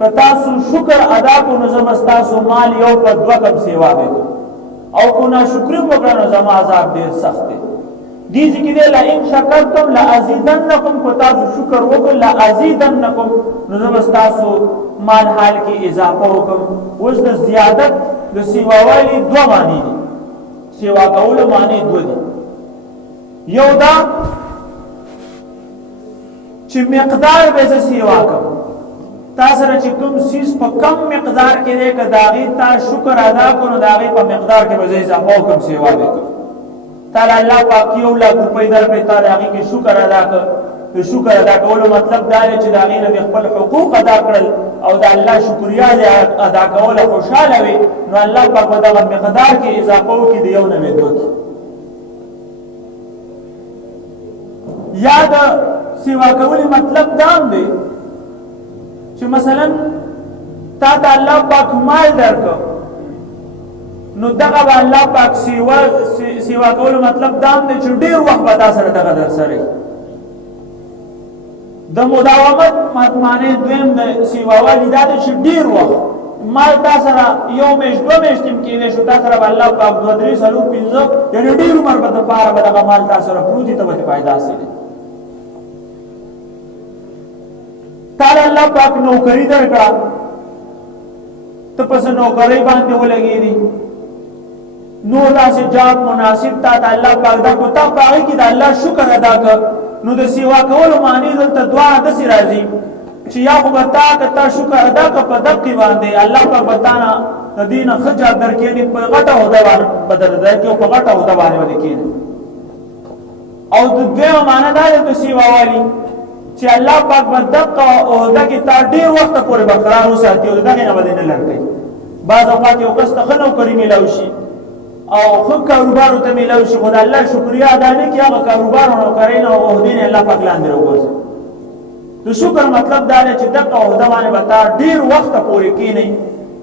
کتاسو شکر ادا کو نو زمستاسو مال یو په دوه کم سیوا وکړو او کو نا شکر وکړو نو زما عذاب ډیر سخت دی. دې ذکر دی لا ان شکرتم لازیدنکم، کو تاسو شکر وکړو لازیدنکم نو زمستاسو مال حال کې اضافه وکم. اوس د زیادت د سیوا والی دوه معنی دي، سیوا کول معنی دوه دي. یو دا چې مقدار به سیوا کوم، تاسو چې کوم سیس په کم مقدار کې دی که داغي تا شکر ادا کړو داغي په مقدار کې به اضافه کوم سیوا وکړو. تعالی الله پاک یو لا روپۍ درکړي، تا داغي کې شکر ادا کړ. په شکر ادا کولو مطلب دا دی چې داغي نه خپل حقوق ادا کړل او د الله شکریا ادا کول خوشاله وي، نو الله پاک په دغه مقدار کې اضافه وکړي دی یو نه مې دوی. یا د سیوا کول مطلب دا دی چې مثلا تا ته الله پاک مال درکو، نو دغه به الله پاک سیوا کولو مطلب دا دی چې ډیر وخت به تا سره دغه در سره د مداومت معنی دویم د سیوا والی دا دی چې ډیر وخت مال تا سره یو میاشت دوه میاشتې هم کېدی شو، تا سره به الله پاک دوه درې څلور پنځه یعنې ډېر عمر به دپاره به دغه مال تا سره پروت وي، ته به ترې فایده حاصلې. تعالی الله پاک نوکري درکړه، ته پس نوکرۍ باندې ولګېدې، نور داسې جاب مناسب تا ته الله پاک درکړو، تا په هغې کې د الله شکر ادا کړ. نو د سیوا کولو معنی دلته دوه داسې راځي چې یا خو به تا که تا شکر ادا کړه په دقې باندې الله پاک به تا نه د دې نه ښه جاب در کېږي، په غټه عهده باندې به در درکړي او په غټه عهده باندې به دې کېږي. او د دویمه معنی دا دی د سیوا والي چې الله پاک به دقه عهده کې تا ډېر وخته پورې برقرار وساتي او د دغې نه به دې نه لړ کوي. بعض اوقات یو کس ته ښه نوکري میلاو شي او ښه کاروبار ورته میلاو شي، خو د الله شکریا ادا نه کړي، هغه کاروبار او نوکرۍ نه او عهدې نه الله پاک لاندې راوګرځي. د شکر مطلب دا دی چې دغه عهده باندې به تا ډېر وخته پورې کښېنئ،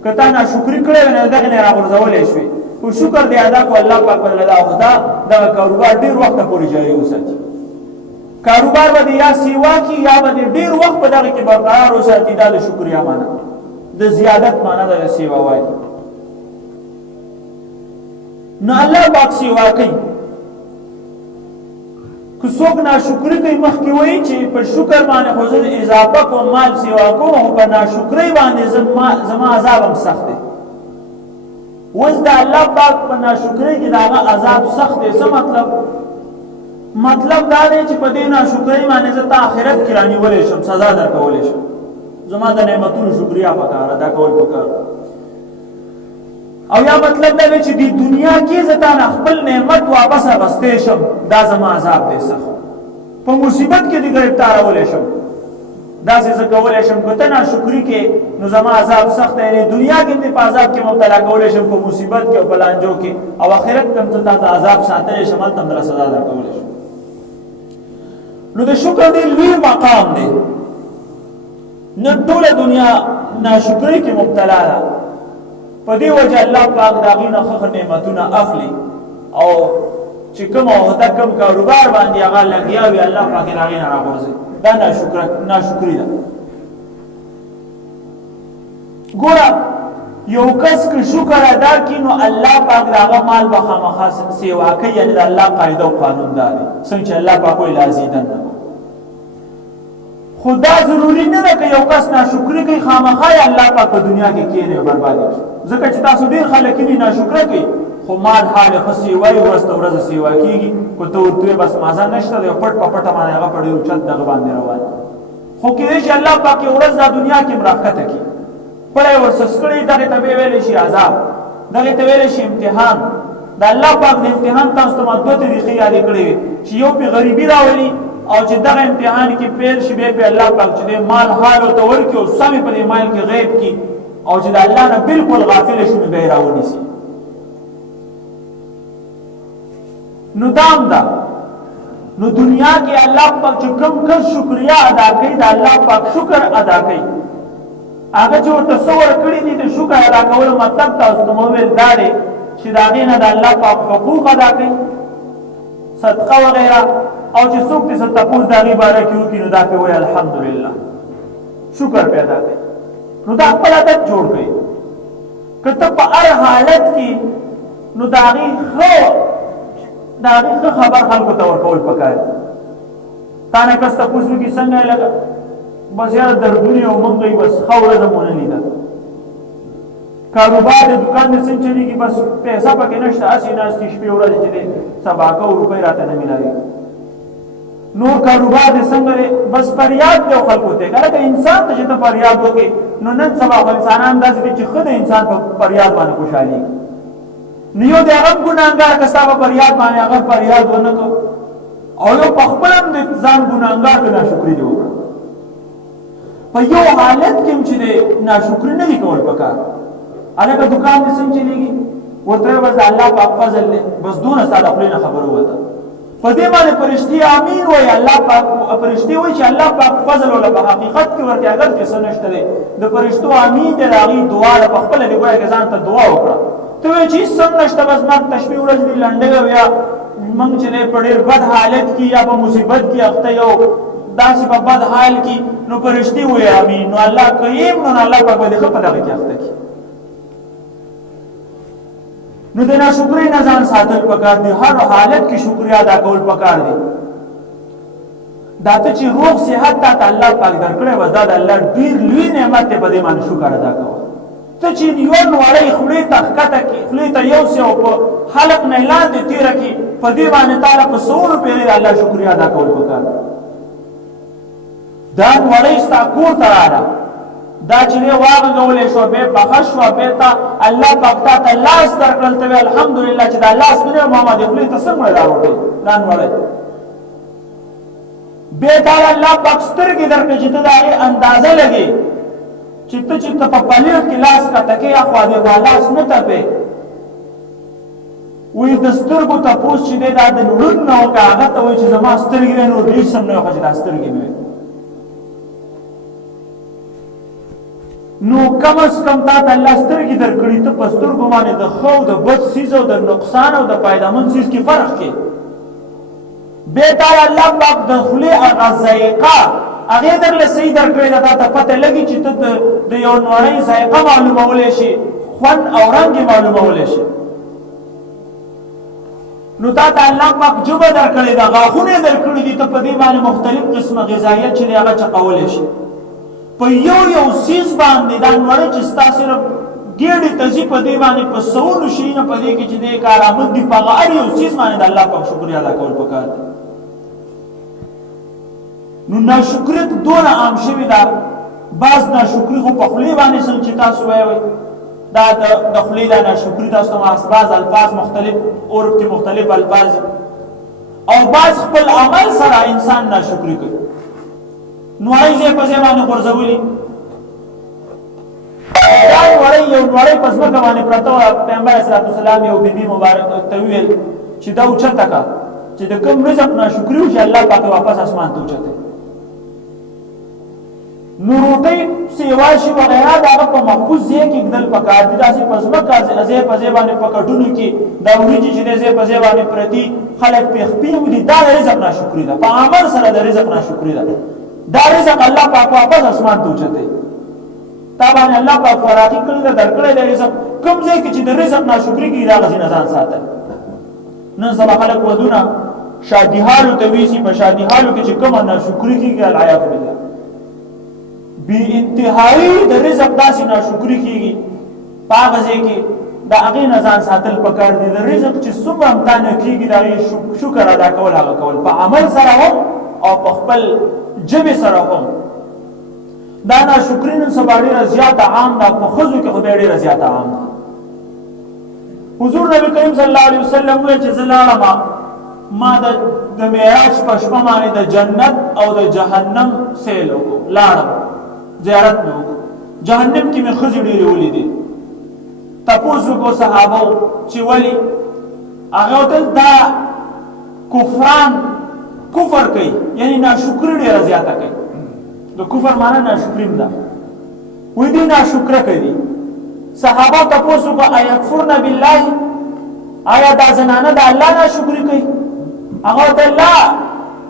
که تا ناشکري کړې وې نو د دغې نه راغورځولی شوې، خو شکر دې ادا کړو الله پاک به دا عهده دغه کاروبار ډېر وخته پورې جاري وساتي. کاروبار به دې یا سیوا کړي یا به دې ډېر وخت په دغې کې برقرار وساتي. دا د شکریا معنی د زیادت معنی ده د سیوا وایي. نو الله پاک سیوا کوي، که څوک ناشکري کوي مخکې وایي چې په شکر باندې خو زه اضافه کوم مال سیوا کوم، خو په ناشکرۍ باندې زما عذاب هم سخت دی. اوس د الله پاک په ناشکرۍ کې د هغه عذاب سخت دی. څه مطلب دا دی چې په دې ناشکرۍ باندې زه ته آخرت کې رانیولی شم، سزا درکولی شم. زما د نعمتونو شکریا پکار ادا کول پکار. او یا مطلب دا دی چې د دنیا کې زه تا نه خپل نعمت واپس اخیستی شم، دا زما عذاب دی سخت. په مصیبت کې دې ګرفتارولی شم، داسې زه کولی شم که ته ناشکري کې نو زما عذاب سخت دی. یعنې دنیا کې دې په عذاب کې مبتلا کولی شم، په مصیبت کې او په لانجو کې، او آخرت کې هم زه تا ته عذاب ساتلی شم، هلته هم دله سزا درکولی شم. نو د شکر ډېر لوی مقام دی. نن ټوله دنیا ناشکرۍ کې مبتلا ده، په دې وجه الله پاک د هغې نه ښه نعمتونه اخلي، او چې کوم عهده کوم کاروبار باندې هغه لګیا وي الله پاک یې د هغې نه راغورځوي. دا ناشکري ده. ګوره یو کس که شکر ادا کړي نو الله پاک د هغه مال به خامخا سیوا کوي. یعنې د الله قاعده او قانون دا دی څنګه چې الله پاک وایي لازیدنکم. خو دا ضروري نه ده که یو کس ناشکري کوي خامخا یې الله پاک په دنیا کې کښېنوي او بربادي کړي. ځکه چې تاسو ډېر خلک دي ناشکره کوي، خو مال حال یې ښه سیوا وي، ورځ ته ورځ سیوا کېږي، خو ته ورته وایې بس مازه نشته دی، پټ په پټه باندې هغه په ډېر اوچت دغه باندې روان. خو کېدای شي الله پاک یې ورځ دا دنیا کې هم راښکته کړي، پړی یې ورسس کړی، دغې ته به یې ویلی شي عذاب، دغې ته ویلی شي امتحان. د الله پاک د امتحان تاسو ته ما دوه طریقې یادې کړې وې چې یو پې غریبي راولي، او چې دغه امتحان کې پیل شي بیا پې الله پاک چې دی مال حال ورته ورکړي او سمې په دې مال کې غیب کړي، او چې د الله نه بالکل غافل شي نو بیا یې راونیسي. نو دام ده. نو دنیا کې الله پاک چې کوم کس شکریا ادا کوي، د الله پاک شکر ادا کوي، هغه چې ورته څه ورکړي دي د شکر ادا کولو مطلب تاسو ته مو ویل دا دی چې د هغې نه د الله پاک حقوق ادا کوي. صدقه وغیرہ او چې څوک دې څه تپوس د هغې باره کې وکړي نو دا پې وایي الحمدلله شکر پیدا کوي نو دا خپل عادت جوړ کړئ که ته په هر حالت کې نو د هغې ښه خبر خلکو ته ورکول پکار دي تا نه کس تپوس وکړي څنګه یې لګه بس یاره دردونه او منګئ بس ښه ورځ مو نه لیده کاروبار د دکان د څنګه چلېږي بس پیسه پکې نشته هسې ناستې شپې ورځې چې دی سبا کو روپۍ راته نه میلاوي نور کاروبار دې څنګه دی بس فریاد دی خلکو ته که لکه انسان ته چې ته فریاد وکړې نو نن سبا خو انسانان داسې دي چې ښه د انسان په فریاد باندې خوشحالېږي نو یو د هغه هم ګناهګار که ستا په فریاد باندې هغه فریاد ونه کړ او یو په خپل هم د ځان ګناهګار که ناشکري دې وکړه په یو حالت کې هم چې دی ناشکري نه دي کول پکار هلکه دکان دې څنګه چلېږي ورته بس د الله پاک فضل دی بس دونه ستا د خولې نه خبره ووته په دې باندې فرشتي امین وایي الله پاک فرشتي وایي چې الله پاک فضل ولا په حقیقت کې ورته اگر کې څه نشته دی د فرشتو امین دی د هغې دعا ده په خپله دې ګویا که ځان ته دعا وکړه ته وایې چې هېڅ څه نشته بس ما تشبې ورځ دې لنډۍ او یا موږ چې دی په ډېر بد حالت کې یا په مصیبت کې اخته یو داسې په بد حال کې نو فرشتي وایي امین نو الله کریم نو الله پاک به دې ښه په دغه کې اخته کړي نو د ناشکرۍ نه ځان ساتل پکار دي هر حالت کې شکریا ادا کول پکار دي دا ته چې روغ صحت ته الله پاک درکړی وه دا د الله ډېر لوی نعمت دی په دې باندې شکر ادا کوه ته چې یو نوړۍ خولې ته ښکته کړي خولې ته یوسې او په حلق نه لاندې تېره کړي په دې باندې تاله په سوونو پېرې د الله شکریا ادا کول پکار دي دا نوړۍ ستا کور ته راغله دا چې دی واغږولی شوه بیا پخه شوه بیا ته الله پاک تا ته لاس درکړل ته وایې الحمدلله چې دا لاس مې نه ماما دې خولې ته څنګه راوړی دا نوړی بیا تا الله پاک سترګې درکړې چې ته د هغې اندازه لګې چې ته په پلیټ کې لاس کته کې اخوا دې خوا لاس نه تپې وایي د سترګو تپوس چې دی دا د لوڼ نه وکړه هغه ته وایي چې زما سترګې وې نور هېڅ هم نه وکړه چې دا سترګې مې وې نو کم از کم تا ته الله سترګې درکړي ته په سترګو باندې د ښه او د بد څیز او د نقصان او د فایدهمند څیز کې فرق کې بیا تا الله پاک د خولې هغه ذایقه هغې درله صحیح درکړې ده تا ته پته لګي چې ته د یو نوړۍ ذایقه معلومولی شي خوند او رنګ یې معلومولی شي نو تا ته الله پاک ژبه درکړې ده غاښونه یې درکړي دي ته په دې باندې مختلف قسمه غذایت چې دی هغه چقولی شي په یو سیز باندې دا نوړۍ چې ستا صرف ګېډې ته ځي په دې باندې په سوونو شیونه په دې کې چې دی کارآمد دي په هغه هر یو سیز باندې د الله پاک شکریا ادا کول پکار دي نو ناشکري دونه عام شوې ده بعض ناشکري خو په خولې باندې څنګه چې تاسو وایئ دا د خولې دا ناشکري تاسو ته بعض الفاظ مختلف عرف کې مختلف الفاظ او بعض خپل عمل سره انسان ناشکري کوي نوړۍ ځای په ځای باندې غورځولي دا نوړۍ یو نوړۍ په ځمکه باندې پرته وه پیغمبر علیه السلام یو بیبي مبارک ته وویل چې دا اوچته کړه چې د کوم رزق ناشکري وشي الله پاک واپس اسمان ته اوچته نو روټۍ سیوا شي وغیره د هغه په محفوظ ځای کې ږدل پکار دي داسې په ځمکه ځای په ځای باندې په کټونو کې دا وریجې چې دی ځای په ځای باندې پرتي خلک پې خپې ودي دا د رزق ناشکري ده په عمل سره د رزق ناشکري ده دا رزق الله پاک واپس اسمان ته اوچته تا باندې الله پاک فراخي کړی ده درکړی دی رزق کوم ځای کې چې د رزق ناشکري کېږي د هغه ځای نه ځان ساتل نن سبا خلک ودونه شادیحالو ته ویسي په شادیحالو کې چې کومه ناشکري کېږي العیاذ بالله بی انتهایی د رزق داسې ناشکري کېږي په هغه ځای کې د هغې نه ځان ساتل پکار دي د رزق چې څومره هم تا نه کېږي د هغې شکر ادا کول هغه کول په عمل سره هم او په خپل ژبې سره هم دا ناشکري نن سبا ډېره زیاته عام ده په ښځو کې خو بیا ډېره زیاته عام ده حضور نبی کریم صلی الله علیه وسلم وویل چې زه لاړم ما د معراج په شپه باندې د جنت او د جهنم سیل وکړو لاړم زیارت مې وکړو جهنم کې مې ښځې ډېرې ولیدې تپوس وکړو صحابو چې ولې هغه وتل دا کفران کفر کوي یعنی ناشکري ډېره زیاته کوي د کفر معنا ناشکري ده وایي دوی ناشکره کوي صحابه تپوس وکړو ایکفرن بالله آیا دا زنانه د الله ناشکري کوي هغه ته لا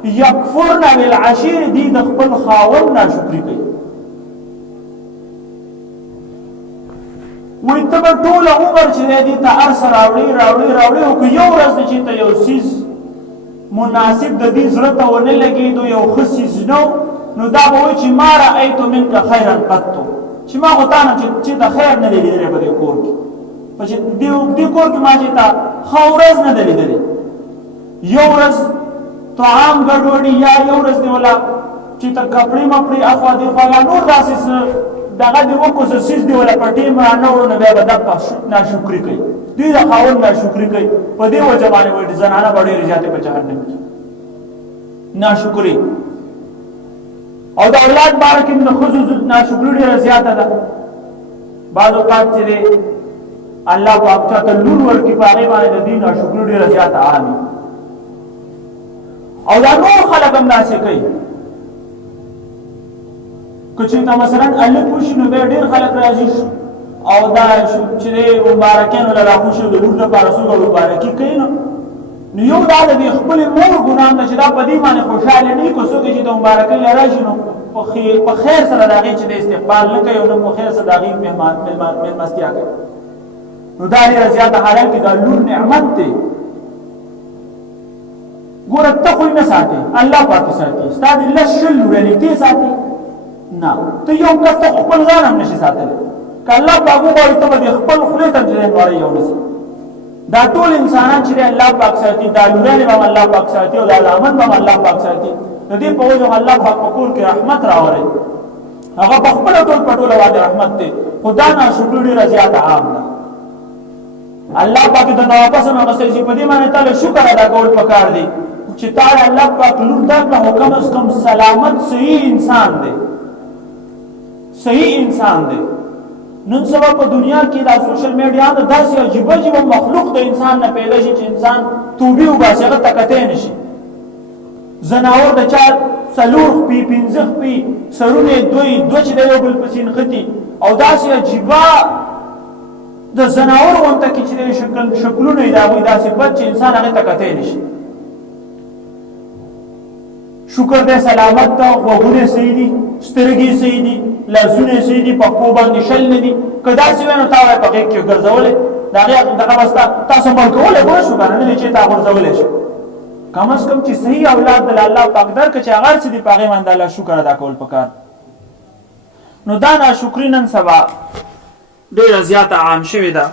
یکفرن بالعشیر دی د خپل خاوند ناشکری کوي وي ته به ټول عمر چې دی ته ارس راوړي او که یو ورځ چې ته یو سیز مناسب د دې زړه ته ونه لګېدو یو ښه سیز نو دا به وایي چې ما رأیت منک خیرا قط چې ما خو تا نه چې د خیر نه دی لیدلی په دې کور کې په دې کور کې ما چې تا ښه ورځ نه ده لیدلې یو ورځ طعام ګډوډي یا یو ورځ دی ولا چې ته کپړې مپړې اخوا دېخوا یا نور داسې دغه دې وکړو څه څیز دی ولا په ټیم رانه وړو نو بیا به دا ناشکري کوي دوی د خاوند ناشکري کوي په دې وجه باندې وایي زنانه به ډېرې زیاتې په جهنم کې ناشکري او د اولاد باره کې د ښځو ناشکري ډېره زیاته ده بعض اوقات چې دی الله پاک چاته لور ورکړي په هغې باندې د دې ناشکري ډېره زیاته عامي او دا نور خلک هم داسې کوي که چېرته مثلا الک وشي نو بیا ډېر خلک راځي او دا چې دی مبارکیانو له راخوشي د لور لپاره څوک مبارکي کوي نو یو دا د خپلې مور ګناه ده چې دا په دې باندې خوشحاله نه وي که څوک چې د مبارکۍ له راشي نو په خیر سره د هغې چې د استقبال نه کوي او نه په خیر سره د هغې مېلمستیا کوي نو دا ډېره زیاته حالانکې دا لور نعمت دی ګوره ته خو نه ساتې الله پاک ساتي ستا د لس شل لورې ته ساتي نه ته یو کس ته خپل ځان هم نشي ساتلی که الله پاک وغواړي ته به د خپل خولې ته چې غواړي یو نسي دا ټول انسانان چې الله پاک ساتي دا لورانې به الله پاک ساتي او دا زامن به الله پاک ساتي د دې په وجه الله پاک په کور کې رحمت راوړي هغه په خپله ټول په ټوله باندې رحمت دی خو دا ناشکري ډېره زیاته عام ده الله پاک د ناواپس نه اخیستل چې په دې باندې تا له شکر ادا کول پکار دی چې تا الله پاک لور درکړه خو کم از کم سلامت صحیح انسان دی صحیح انسان دی نن سبا په دنیا کې دا سوشل میډیا د داسې عجیبه مخلوق د انسان نه پیدا شي چې انسان توبې وباسي هغه ته کتی نه شي زناور د چا څلور خپې پنځه خپې سرونه دوه چې د یو بل پسې نښتي او داسې عجیبه د زناور غونته کې چې شکلونه یې د هغوی داسې بد چې انسان هغې ته کتی نه شي شکر دی سلامت ته غوږونه صحیح دي سترګې صحیح دي لاسونه صحیح دي پښو باندې شل نه دي که داسې وی نو تا وایي په غېږ کې ګرځولی د هغې دغه بس تاسو مړ کولی خو نه شو که نه دی چې تا غورځولی شي کم از کم چې صحیح اولاد د الله پاک درکړه چې هغه هر څه دي په هغې باندې الله شکر ادا کول پکار نو دا ناشکري نن سبا ډېره زیاته عام شوې ده